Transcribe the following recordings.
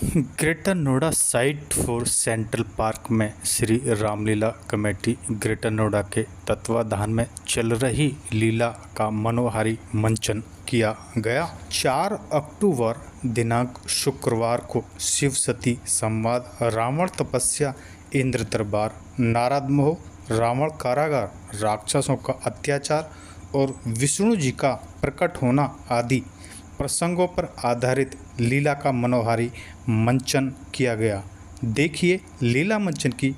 Greater Noida site for central park में Shri Ramlila committee greater Noida के तत्वाधान में चल रही लीला का मनोहारी मंचन किया गया। 4 अक्टूबर दिनांक शुक्रवार को शिव सती संवाद, रावण तपस्या, इंद्र दरबार, नारद मोह, रावण कारागार, राक्षसों का अत्याचार और विष्णु जी का प्रकट होना आदि प्रसंगों पर आधारित लीला का मनोहारी मंचन किया गया। देखिए लीला मंचन की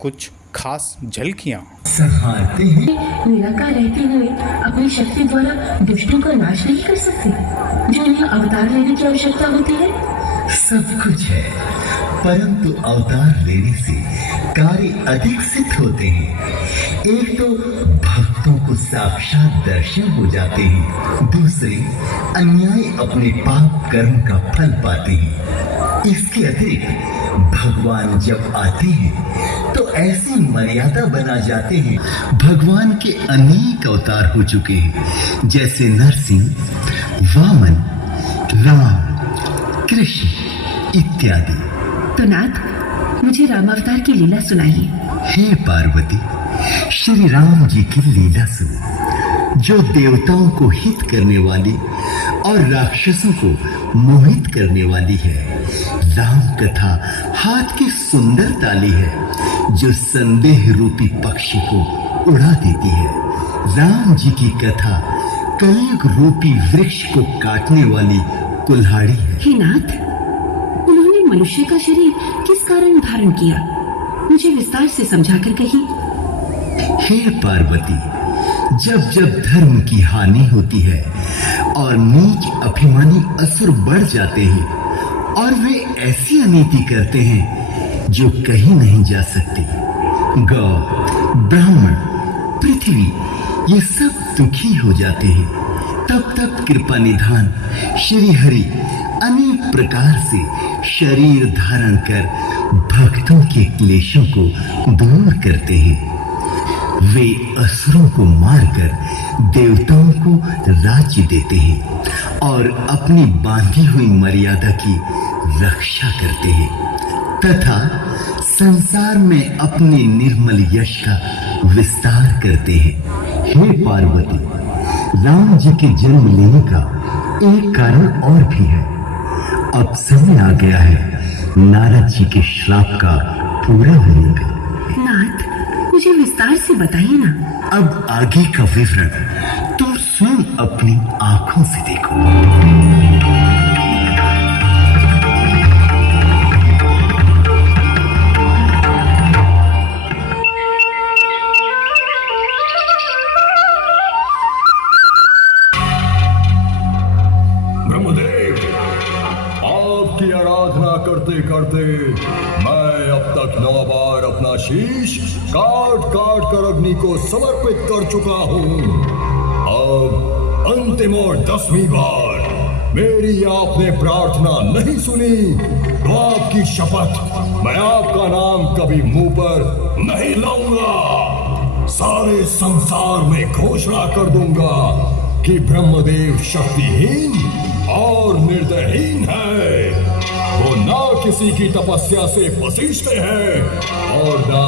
कुछ खास झलकियां। संहारते हैं निराकार रहते हुए अपनी शक्ति द्वारा दुष्टों का नाश नहीं कर सकते, जो उन्हें अवतार लेने की आवश्यकता होती है। सब कुछ है, परंतु अवतार लेने से कार्य अधिक सिद्ध होते हैं। एक तो भक्तों को साक्षात दर्शन हो जाते हैं, दूसरे अन्याय अपने पाप कर्म का फल पाते हैं। इसके अतिरिक्त भगवान जब आते हैं तो ऐसी मर्यादा बना जाते हैं। भगवान के अनेक अवतार हो चुके हैं, जैसे नरसिंह, वामन, राम, कृष्ण इत्यादि। तो नाथ, मुझे रामावतार की लीला सुनाइए। हे पार्वती, श्री राम जी की लीला सुनो, जो देवताओं को हित करने वाली और राक्षसों को मोहित करने वाली है। राम कथा हाथ की सुंदर ताली है, जो संदेह रूपी पक्षी को उड़ा देती है। राम जी की कथा कलयुग रूपी वृक्ष को काटने वाली कुल्हाड़ी है। हे नाथ, उन्होंने मनुष्य का शरीर किस कारण धारण किया, मुझे विस्तार से समझाकर कहिए। हे पार्वती, जब जब धर्म की हानि होती है और नीच अभिमानी असुर बढ़ जाते हैं और वे ऐसी अनीति करते हैं जो कहीं नहीं जा सकती, गौ, ब्राह्मण, पृथ्वी ये सब दुखी हो जाते हैं, तब कृपा निधान श्री हरि अनेक प्रकार से शरीर धारण कर भक्तों के क्लेशों को दूर करते हैं। वे असुरों को मारकर देवताओं को राज्य देते हैं और अपनी बांधी हुई मर्यादा की रक्षा करते हैं तथा संसार में अपने निर्मल यश का विस्तार करते हैं। हे पार्वती, राम जी के जन्म लेने का एक कारण और भी है। अब समय आ गया है नारद जी के श्राप का पूरा होने का। नाथ, मुझे विस्तार से बताइए ना। अब आगे का विवरण तुम स्वयं अपनी आंखों से देखो। ब्रह्मदेव, आपकी आराधना करते करते मैं अब तक 9 बार अपना शीश काट कर अग्नि को समर्पित कर चुका हूँ। अब अंतिम और 10वीं बार मेरी आपने प्रार्थना नहीं सुनी तो आपकी शपथ, मैं आपका नाम कभी मुंह पर नहीं लाऊंगा। सारे संसार में घोषणा कर दूंगा कि ब्रह्मदेव शक्तिहीन और निर्दयहीन है। वो ना किसी की तपस्या से बसीजते हैं और ना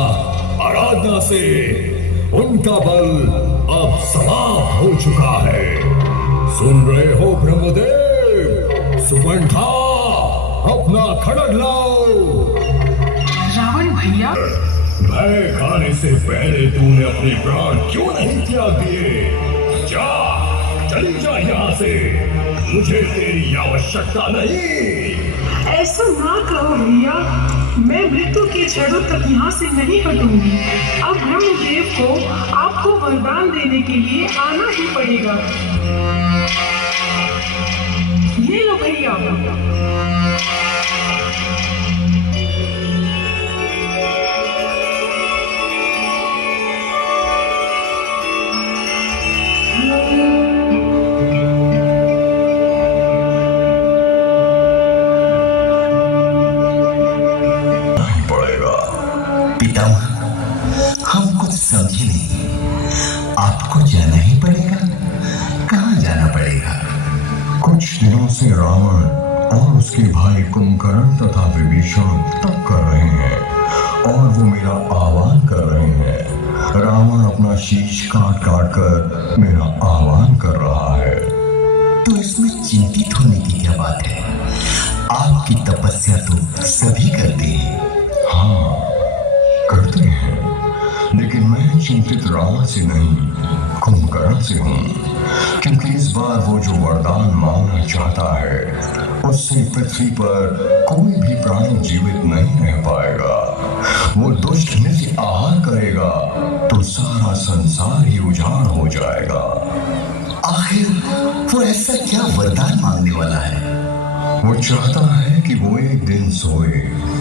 आराधना से। उनका बल अब समाप्त हो चुका है। सुन रहे हो ब्रह्मदेव? सुगंधा, अपना खड़ग लाओ। रावण भैया, भय खाने से पहले तूने अपने प्राण क्यों नहीं त्याग दिए? जा, चली जा यहाँ से, मुझे तेरी आवश्यकता नहीं। ऐसा ना कहो भैया, मैं मृत्यु के क्षणों तक यहाँ से नहीं हटूंगी। अब ब्रह्मदेव को आपको वरदान देने के लिए आना ही पड़ेगा। ये लो भैया। हम कुछ समझे नहीं, आपको जाना ही पड़ेगा। कहाँ जाना पड़ेगा? कुछ दिनों से रावण और उसके भाई कुंभकर्ण तथा विभीषण तप कर रहे हैं और वो मेरा आह्वान कर रहे हैं। रावण अपना शीश काट काट कर मेरा आह्वान कर रहा है। तो इसमें चिंतित होने की क्या बात है? आपकी तपस्या तो सभी करते हैं। हाँ, करते हैं, लेकिन मैं चिंतित रावण से नहीं, कुंभकर्ण से हूँ, क्योंकि इस बार वो जो वरदान मांगना चाहता है उससे पृथ्वी पर कोई भी प्राणी जीवित नहीं रह पाएगा। वो दुष्ट नित्य आहार करेगा तो सारा संसार ही उजाड़ हो जाएगा। आखिर वो ऐसा क्या वरदान मांगने वाला है? वो चाहता है कि वो एक दिन सोए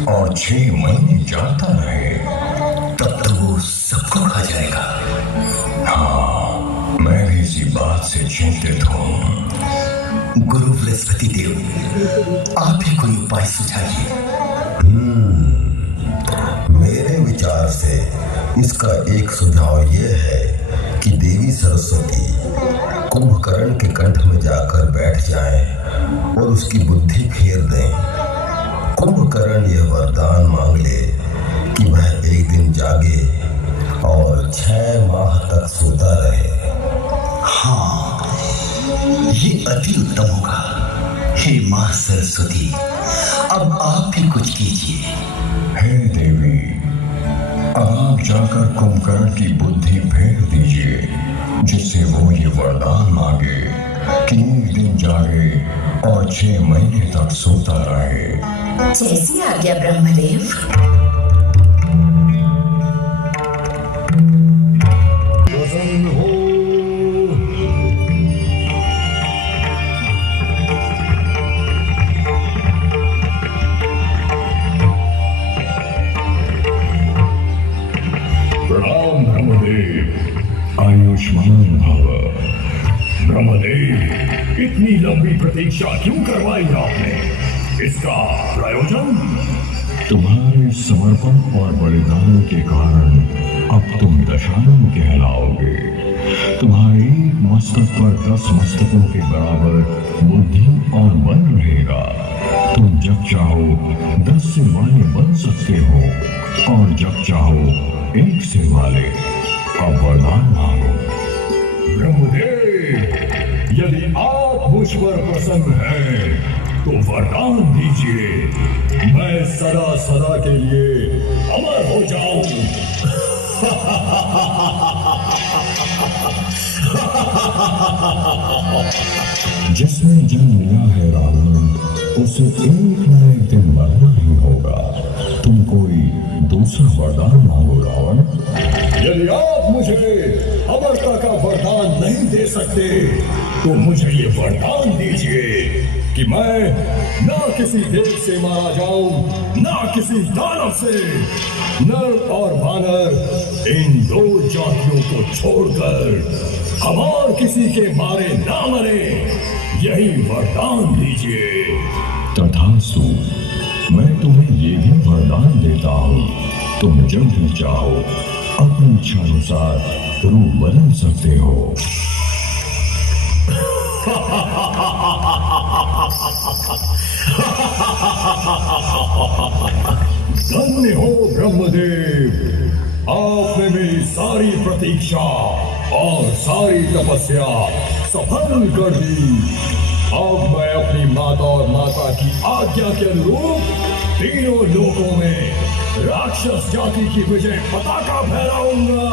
और 6 महीने जागता रहे। तब तो वो सबको खा जाएगा। हाँ, मैं भी इसी बात से चिंतित हूँ। गुरु बृहस्पति देव, आप ही कोई उपाय सुझाइए। मेरे विचार से इसका एक सुझाव यह है कि देवी सरस्वती कुंभकर्ण के कंठ में जाकर बैठ जाएं और उसकी बुद्धि फेर दें। कुंभकर्ण यह वरदान मांग ले कि वह एक दिन जागे और 6 माह तक सोता रहे। हाँ, ये अति उत्तम होगा। हे माँ सरस्वती, अब आप भी कुछ कीजिए। हे देवी, आप जाकर कुंभकर्ण की बुद्धि फेर दीजिए, जिससे वो ये वरदान मांगे कि एक दिन जागे और 6 महीने तक सोता रहे। जैसी आज्ञा ब्रह्मदेव। प्रसन्न हो। प्रणाम ब्रह्मदेव, आयुष्मान भव। ब्रह्मदेव, इतनी लंबी प्रतीक्षा क्यों करवाई आपने? इसका प्रयोजन? तुम्हारे समर्पण और बलिदान के कारण अब तुम दशानन कहलाओगे। तुम्हारे एक मस्तक पर 10 मस्तकों के बराबर बुद्धि और बल रहेगा। तुम जब चाहो 10 सिर वाले बन सकते हो और जब चाहो 1 सिर वाले। अब वरदान मांगो। ब्रह्मदेव, यदि आप मुझ पर प्रसन्न हैं तो वरदान दीजिए, मैं सदा सदा के लिए अमर हो जाऊं। जिसने जन्म लिया है रावण, उसे एक न एक दिन मरना ही होगा। तुम कोई दूसरा वरदान मांगो रावण। यदि आप मुझे अमरता का वरदान नहीं दे सकते तो मुझे ये वरदान दीजिए कि मैं ना किसी देव से मारा जाऊं, ना किसी दानव से। नर और वानर इन 2 जातियों को छोड़कर हम और किसी के मारे ना मरे, यही वरदान दीजिए। तथास्तु, मैं तुम्हें ये भी वरदान देता हूँ, तुम जब भी चाहो अपनी इच्छा अनुसार रूप बदल सकते हो। धन्य हो ब्रह्मदेव, आपने मेरी सारी प्रतीक्षा और सारी तपस्या सफल कर दी। अब मैं अपनी माता और माता की आज्ञा के अनुरूप तीनों लोकों में राक्षस जाति की विजय पताका फहराऊंगा।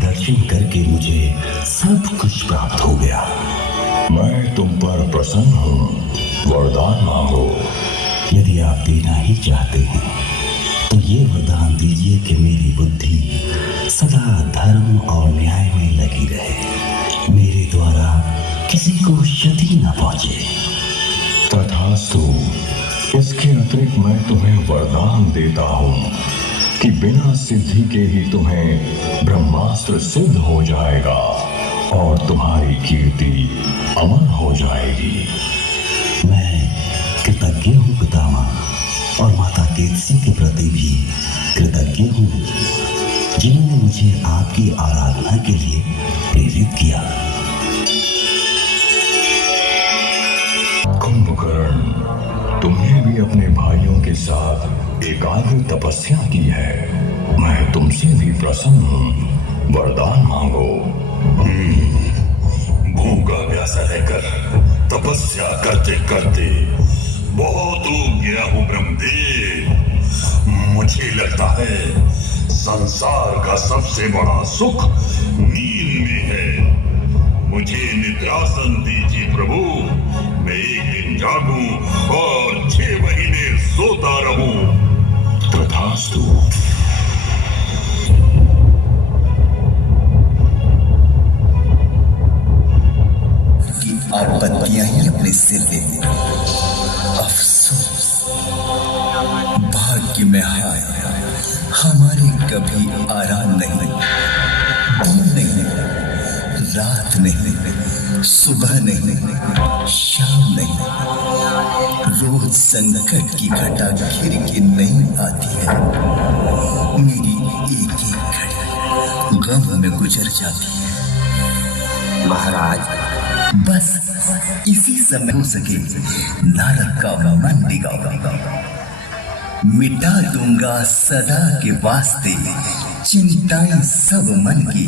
दर्शन करके मुझे सब कुछ प्राप्त हो गया। मैं तुम पर प्रसन्न हूँ, वरदान मांगो। यदि आप देना ही चाहते हैं तो ये वरदान दीजिए कि मेरी बुद्धि सदा धर्म और न्याय में लगी रहे, मेरे द्वारा किसी को क्षति न पहुंचे। तथास्तु, इसके अतिरिक्त मैं तुम्हें वरदान देता हूँ कि बिना सिद्धि के ही तुम्हें ब्रह्मास्त्र सिद्ध हो जाएगा और तुम्हारी कीर्ति अमर हो जाएगी। मैं कृतज्ञ हूँ पितामह, और माता केतसी के प्रति भी कृतज्ञ हूँ। जिन्होंने मुझे आपकी आराधना के लिए प्रेरित किया। कुंभकर्ण, तुमने भी अपने भाइयों के साथ एकाग्र तपस्या की है। मैं तुमसे भी प्रसन्न हूँ। वरदान मांगो। भूखा प्यासा रहकर तपस्या करते करते बहुत ऊब गया हूँ ब्रह्मदेव। मुझे लगता है संसार का सबसे बड़ा सुख नींद में है। मुझे निद्रासन दीजिए प्रभु। मैं एक दिन जागूं और 6 महीने सोता रहूं। तथास्तु। आपत्तियां ही अपने सिर ले। अफसोस, भाग्य में हाय, हमारे कभी आराम नहीं, दिन नहीं, रात नहीं, सुबह नहीं, शाम नहीं। रोज संकट की घटा घिर के नहीं आती है। मेरी एक एक घड़ी गम में गुजर जाती है। महाराज, बस इसी समय हो सके नारद का मन डिगाओ। मिटा दूंगा सदा के वास्ते चिंताएं सब मन की।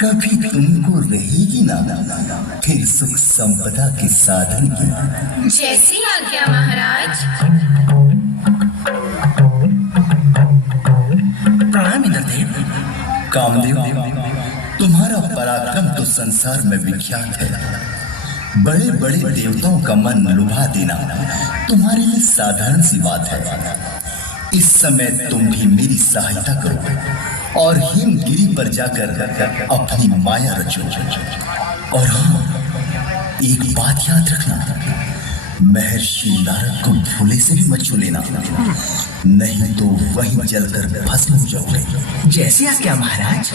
कभी तुमको रहेगी ना फिर सुख संपदा के साधन की। जैसी आज्ञा महाराज। प्रणाम इंद्रदेव। कामदेव, तुम्हारा पराक्रम तो संसार में विख्यात है। बड़े बड़े देवताओं का मन लुभा देना तुम्हारे लिए साधारण सी बात है। इस समय तुम भी मेरी सहायता करो और हिमगिरी पर जाकर अपनी माया रचो। और हाँ, एक बात याद रखना, महर्षि नारद को भूले से भी मत छू लेना, नहीं तो वहीं जलकर भस्म हो जाओगे। जैसे आज्ञा महाराज।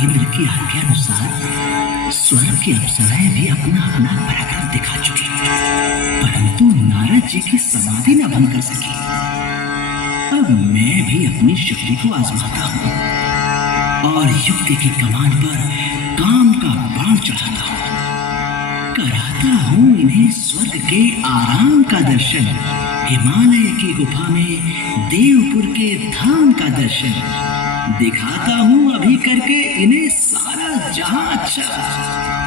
इंद्र की आज्ञा अनुसार स्वर्ग की अप्सराएं भी अपना अपना पराक्रम दिखा चुकी, परंतु नारद जी की समाधि न भंग कर सकी। अब मैं भी अपनी शक्ति को आजमाता हूँ और युक्ति की कमान पर काम का बाण चढ़ाता हूँ। कराता हूँ इन्हें स्वर्ग के आराम का दर्शन, हिमालय की गुफा में देवपुर के धाम का दर्शन। दिखाता हूँ अभी करके इन्हें सारा जहां अच्छा।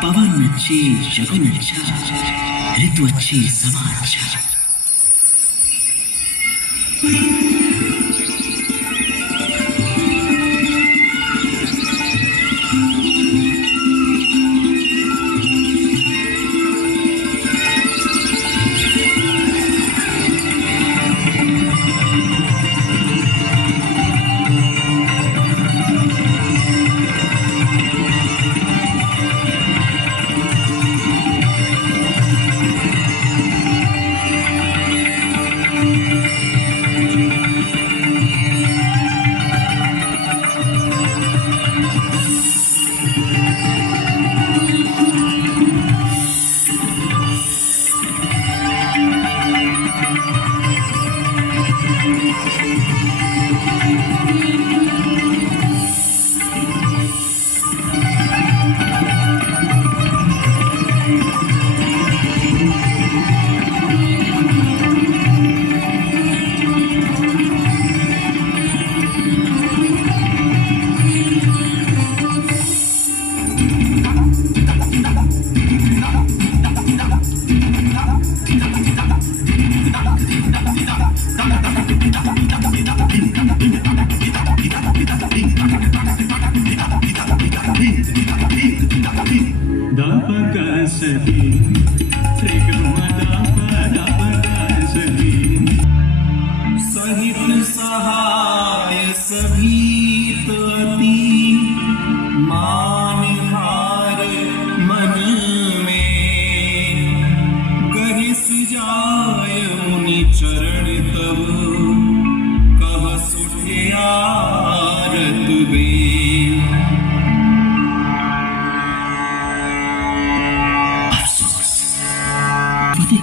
पवन अच्छी, शगुन अच्छा, ऋतु अच्छी, समा अच्छा।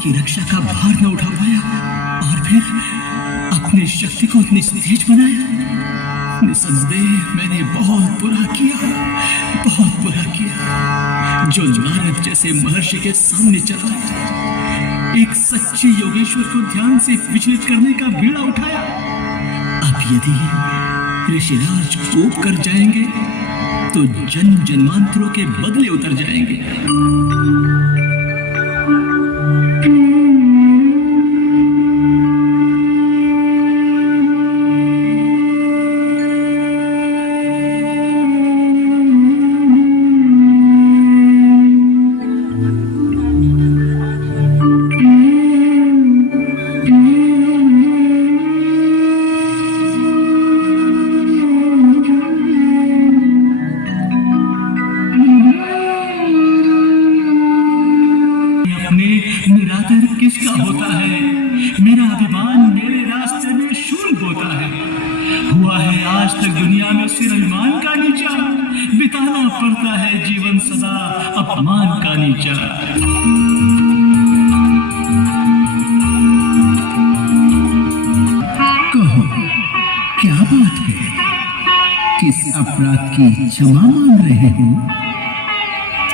की रक्षा का भार न उठा पाया और फिर अपनी शक्ति को इतनी तेज बनाया। निसंदेह मैंने बहुत बुरा किया, बहुत बुरा किया। जो नारद जैसे महर्षि के सामने चला, एक सच्चे योगेश्वर को ध्यान से विचलित करने का बीड़ा उठाया। अब यदि ऋषिराज कोप कर जाएंगे तो जन्म जन्मांतरों के बदले उतर जाएंगे। निरादर किसका होता है? मेरा अभिमान मेरे रास्ते में शूल होता है। हुआ है आज तक दुनिया में सिर अभिमान का नीचा, बिताना पड़ता है जीवन सदा अपमान का नीचा। कहो क्या बात है? किस अपराध की क्षमा मांग रहे हो?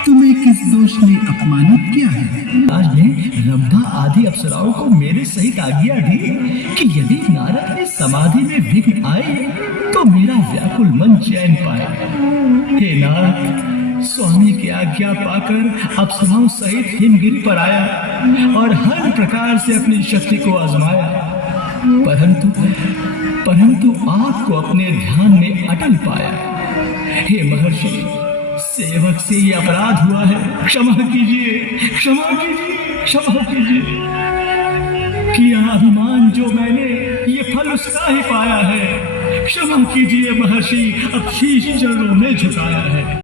तुम्हें किस दोष ने अपमानित किया है? आज ने रंभा आदि अप्सराओं को मेरे सहित आज्ञा दी कि यदि नारद की समाधि में विघ्न आए तो मेरा व्याकुल मन चैन पाए। हे नाथ, स्वामी की आज्ञा पाकर अप्सराओं सहित हिमगिरी पर आया और हर प्रकार से अपनी शक्ति को आजमाया, परंतु आपको अपने ध्यान में अटल पाया। हे महर्षि, सेवक से ये अपराध हुआ है, क्षमा कीजिए, क्षमा कीजिए, क्षमा कीजिए। किया अभिमान जो मैंने, ये फल उसका ही पाया है। क्षमा कीजिए महर्षि, अब शीश चरणों में झुकाया है।